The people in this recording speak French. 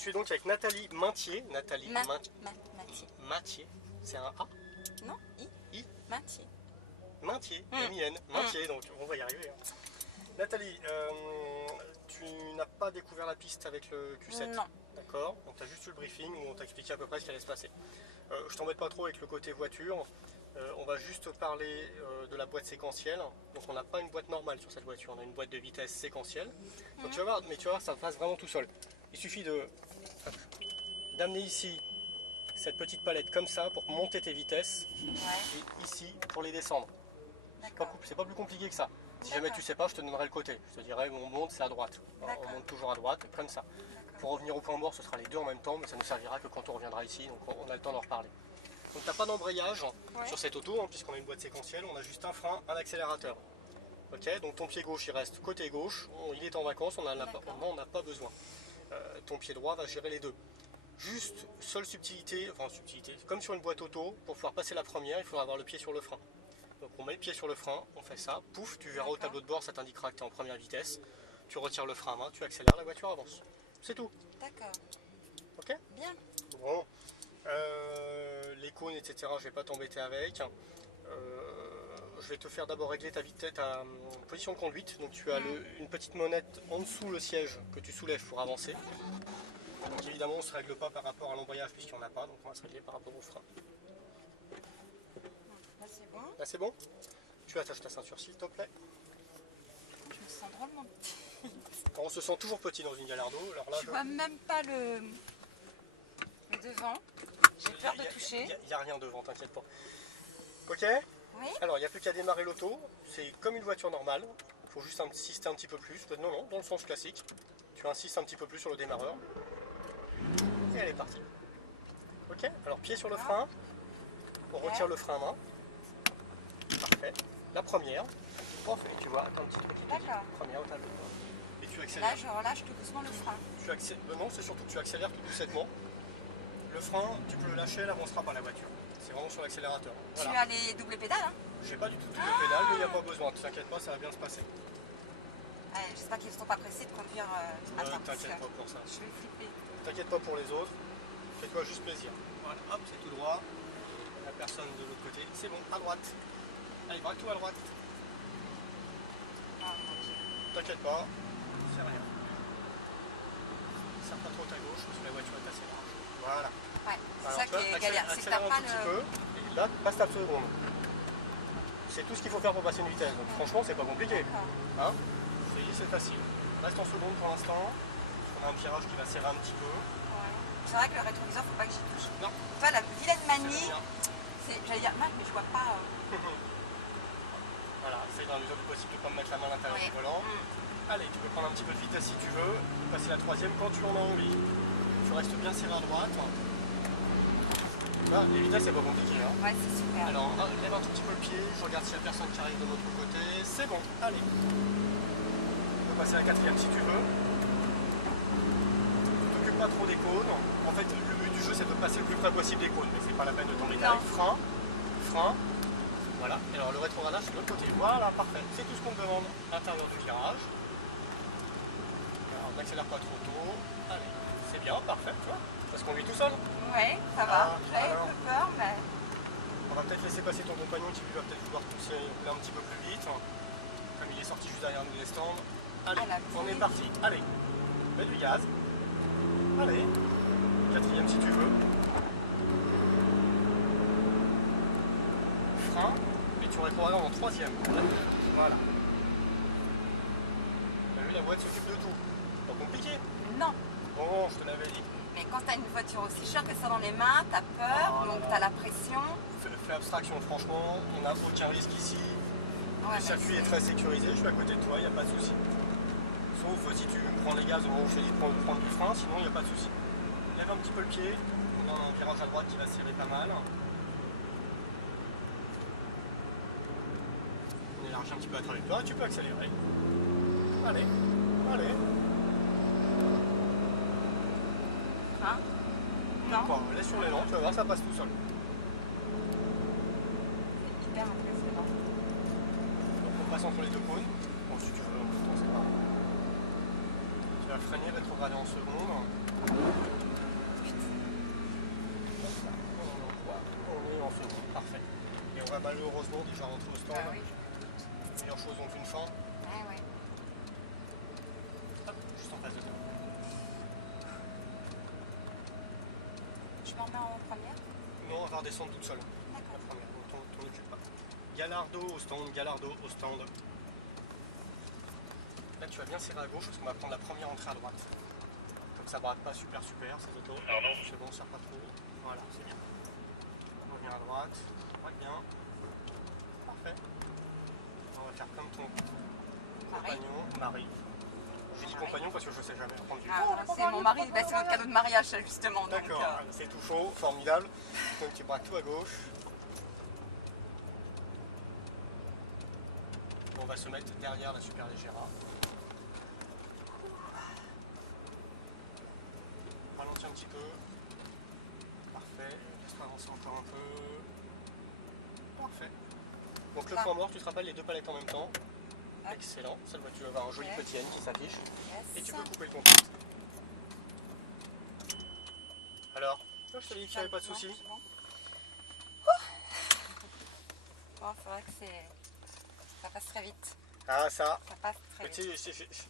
suis donc avec Nathalie Maintier. Nathalie Mathieu. Mathier. C'est un A? Non, I. Mathieu. Maintier, M-I-N. Maintier, donc on va y arriver. Hein. Nathalie, tu n'as pas découvert la piste avec le Q7? Non. D'accord. Donc tu as juste eu le briefing où on t'a expliqué à peu près ce qui allait se passer. Je t'embête pas trop avec le côté voiture. On va juste parler de la boîte séquentielle. Donc on n'a pas une boîte normale sur cette voiture, on a une boîte de vitesse séquentielle. Donc tu vas voir, mais tu vas voir, ça passe vraiment tout seul. Il suffit d'amener ici cette petite palette comme ça pour monter tes vitesses, et ici pour les descendre. C'est pas plus compliqué que ça. Si jamais tu sais pas, je te donnerai le côté. Je te dirai on monte, c'est à droite. On monte toujours à droite, comme ça. Pour revenir au point mort, ce sera les deux en même temps, mais ça ne servira que quand on reviendra ici, donc on a le temps d'en reparler. Donc tu n'as pas d'embrayage sur cette auto, hein, puisqu'on a une boîte séquentielle, on a juste un frein, un accélérateur. Ok, donc ton pied gauche il reste côté gauche, il est en vacances, on n'en a pas besoin. Ton pied droit va gérer les deux. Juste, seule subtilité, comme sur une boîte auto, pour pouvoir passer la première, il faudra avoir le pied sur le frein. Donc on met le pied sur le frein, on fait ça, pouf, tu verras au tableau de bord, ça t'indiquera que tu es en première vitesse. Tu retires le frein à main, tu accélères, la voiture avance. C'est tout. D'accord. Ok? Bien. Bon. Les cônes, etc., je vais pas t'embêter avec. Je vais te faire d'abord régler ta vitesse, ta position de conduite. Donc tu as une petite monette en dessous le siège que tu soulèves pour avancer. Donc évidemment on ne se règle pas par rapport à l'embrayage puisqu'il n'y en a pas, donc on va se régler par rapport au frein. Là c'est bon. Là c'est bon. Tu attaches ta ceinture s'il te plaît. Je me sens drôlement petit. On se sent toujours petit dans une Gallardo. Alors là, je vois même pas le devant. J'ai peur de toucher. Il n'y a rien devant, t'inquiète pas. Ok? Oui. Alors il n'y a plus qu'à démarrer l'auto. C'est comme une voiture normale. Il faut juste insister un petit peu plus. Non, dans le sens classique. Tu insistes un petit peu plus sur le démarreur. Et elle est partie. Ok? Alors pied sur le frein. On retire le frein à main. Parfait. La première. Parfait. Tu vois, attends un petit truc qui te dit. Première au tableau. Et tu accélères. Là, je relâche tout doucement le frein. Non, c'est surtout que tu accélères tout doucement. Le frein, tu peux le lâcher, elle n'avancera pas la voiture. C'est vraiment sur l'accélérateur. Voilà. Tu as les doubles pédales, hein? J'ai pas du tout double pédale, mais il n'y a pas besoin. Ne t'inquiète pas, ça va bien se passer. J'espère qu'ils ne sont pas pressés de conduire à temps. T'inquiète pas pour ça. Je vais flipper. T'inquiète pas pour les autres. Fais-toi juste plaisir. Voilà, hop, c'est tout droit. La personne de l'autre côté. C'est bon, à droite. Allez, braque-toi à droite. T'inquiète pas, c'est rien. Serre pas trop ta gauche parce que la voiture est assez large. Voilà. Ouais, c'est ça qui est galère. C'est que t'as pas le. Et là, passe ta seconde. C'est tout ce qu'il faut faire pour passer une vitesse. Donc franchement, c'est pas compliqué. Hein? C'est facile. Reste en seconde pour l'instant. On a un virage qui va serrer un petit peu. Ouais. C'est vrai que le rétroviseur, faut pas que j'y touche. Non. Toi, la vilaine manie, j'allais dire, mais je vois pas. Voilà, essaye dans la mesure du possible de ne pas me mettre la main à l'intérieur du volant. Allez, tu peux prendre un petit peu de vitesse si tu veux. Passer la troisième quand tu en as envie. Tu restes bien serré à droite. Là, les vitesses, c'est pas compliqué. Hein. Ouais, c'est super. Alors, lève un tout petit peu le pied. Je regarde s'il y a personne qui arrive de l'autre côté. C'est bon, allez. Tu peux passer à la quatrième si tu veux. Ne t'occupe pas trop des cônes. En fait, le but du jeu, c'est de passer le plus près possible des cônes. Mais c'est pas la peine de t'embêter avec frein. Frein. Voilà, et alors le rétrogradage c'est de l'autre côté. Voilà, parfait. C'est tout ce qu'on me demande à l'intérieur du virage. Alors, on n'accélère pas trop tôt. Allez, c'est bien, parfait, tu vois. Parce qu'on vit tout seul. Ouais, ça va. J'avais un peu peur, mais. On va peut-être laisser passer ton compagnon qui lui va peut-être vouloir pousser un petit peu plus vite. Comme il est sorti juste derrière nous des stands. Allez, on est parti. Allez, mets du gaz. Allez, quatrième si tu veux. Frein. Tu rétrogrades en troisième. Voilà. T'as vu, la boîte s'occupe de tout. C'est pas compliqué. Non. Bon, je te l'avais dit. Mais quand t'as une voiture aussi chère que ça dans les mains, t'as peur, donc t'as la pression. Fais abstraction, franchement, on n'a aucun risque ici. Ouais, le circuit est très sécurisé, je suis à côté de toi, il n'y a pas de souci. Sauf si tu prends les gaz au moment où je te dis de prendre du frein, sinon il n'y a pas de souci. Lève un petit peu le pied, on a un virage à droite qui va serrer pas mal. Un petit peu à travers toi, tu peux accélérer. Allez, allez. Hein? Non. Bon, laisse sur l'élan, tu vas voir, ça passe tout seul. C'est hyper impressionnant. Donc on passe entre les deux cônes. Bon, si tu veux, en même temps, c'est pareil. Tu vas freiner, rétrograder en seconde. malheureusement déjà rentré au stand. Oui. Les meilleures choses ont une fin. Ouais. Hop, juste en face de toi. Je m'en mets en première. Non, elle va redescendre toute seule. D'accord. La première, donc t'en occupes pas. Galardo au stand, Galardo au stand. Là tu vas bien serrer à gauche parce qu'on va prendre la première entrée à droite. Comme ça brade pas super, ces autos. C'est bon, ça serre pas trop. Voilà, c'est bien. On revient à droite. Ouais, bien. Parfait. On va faire comme ton compagnon, Marie. Je dis compagnon parce que je sais jamais prendre du C'est mon mari, c'est notre cadeau de mariage ça, justement. D'accord, c'est tout chaud, formidable. Donc tu braques tout à gauche. On va se mettre derrière la Superleggera. Ralentis un petit peu. Parfait. Laisse-toi avancer encore un peu. Parfait. Donc le point mort, tu te rappelles les deux palettes en même temps. Excellent. Cette voiture va avoir un joli petit N qui s'affiche. Et tu peux couper le contact. Alors, je t'avais dit qu'il n'y avait pas de soucis. Bon, c'est vrai que ça passe très vite. Ah ça. Ça passe très vite.